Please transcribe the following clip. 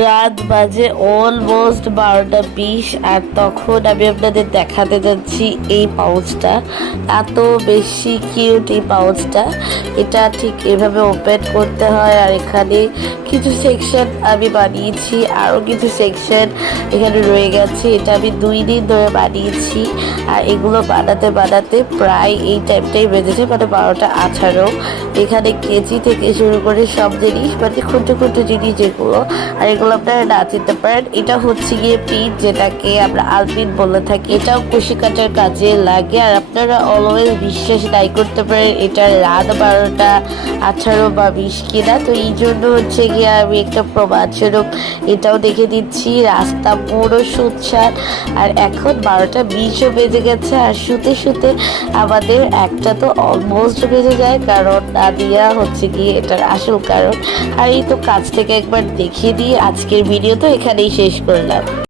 রাত বাজে অলমোস্ট 12:20 আর তখন আমি আপনাদের দেখাতে যাচ্ছি এই পাউচটা। এত বেশি কিউট এই পাউচটা। এটা ঠিক এভাবে ওপেন করতে হয় আর এখানে কিছু সেকশন আমি বানিয়েছি, আরও কিছু সেকশন এখানে রয়ে গেছে। এটা আমি 2 দিন ধরে বানিয়েছি আর এগুলো বানাতে বানাতে প্রায় এই টাইমটাই বেজেছে, মানে 12টা 18। এখানে কেজি থেকে শুরু করে সব জিনিস, মানে ক্ষুদ্র ক্ষুদ্র জিনিস যেগুলো, আর এগুলো আপনারা না চিনতে পারেন। এটা হচ্ছে গিয়ে পিঠ, যেটাকে আমরা আলপিন বলে থাকি। এটাও কুশি কাটার কাজে লাগে। আর আপনারা অলওয়েজ বিশ্বাস নাই করতে পারেন এটা রাত 12টা 18 বা 20 কিনা। তো এই জন্য হচ্ছে গিয়ে আমি একটা প্রমাণ স্বরূপ এটাও দেখে দিচ্ছি। রাস্তা পুরো সুনসান আর এখন 12টা 20ও বেজে গেছে। আর শুতে শুতে আমাদের একটা তো অলমোস্ট বেজে যায়, কারণ নাদিয়া হচ্ছে গিয়ে এটার আসল কারণ। আর এই তো কাছ থেকে একবার দেখিয়ে দিয়ে আজকের ভিডিও তো এখানেই শেষ করলাম।